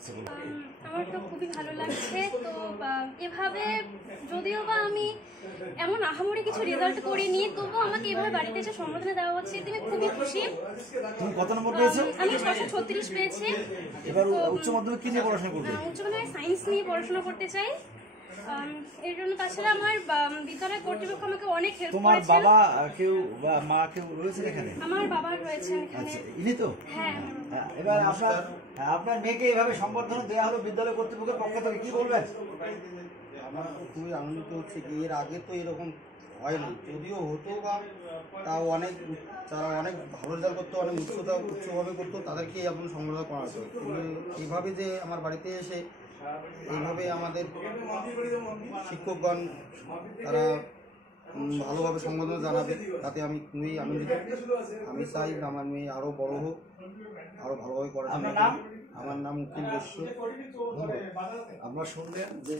লাগছে? আমার তো খুবই ভালো লাগছে। তো এভাবে যদিও বা আমি এমন আহামরি কিছু রেজাল্ট করিনি, তবুও আমাকে এভাবে বাড়িতে এসে সম্বোধনা দেওয়া হচ্ছে, এতে আমি খুবই খুশি। তুমি কত নম্বর পেয়েছো? আমি 636 পেয়েছি। এবার উচ্চ মাধ্যমিক কি নিয়ে পড়াশোনা করবে? উচ্চ মাধ্যমিক সায়েন্স নিয়ে পড়াশোনা করতে চাই। এর জন্য তাছাড়া আমার বিদ্যালয় কর্তৃপক্ষ আমাকে অনেক হেল্প করেছে। তোমার বাবা কেউ বা মা কেউ রয়েছে এখানে? আমার বাবা রয়েছেন এখানে। আচ্ছা, ইনি তো? হ্যাঁ। এবার আপনার মেয়েকে এইভাবে সম্বর্ধনা দেওয়া হলো বিদ্যালয় কর্তৃপক্ষের পক্ষ থেকে, কি বলবেন? আমার খুবই আনন্দিত হচ্ছে কি, এর আগে তো এরকম হয়নি, যদিও হতো বা তাও অনেক যারা অনেক ভালো রেজাল্ট করতো, অনেক উচ্চভাবে করতো, তাদেরকে এখন সম্বোধনা করা হতো। কিন্তু এইভাবে যে আমার বাড়িতে এসে এইভাবে আমাদের শিক্ষকগণ তারা ভালোভাবে সম্বোধনা জানাবে, তাতে আমি খুবই আনন্দিত। আমি চাই আমার মেয়ে আরও বড় হোক, আরও ভালোভাবে পড়াশোনা করুক। আমার নাম উকিল বৈশ্য। আমরা শুনলেন যে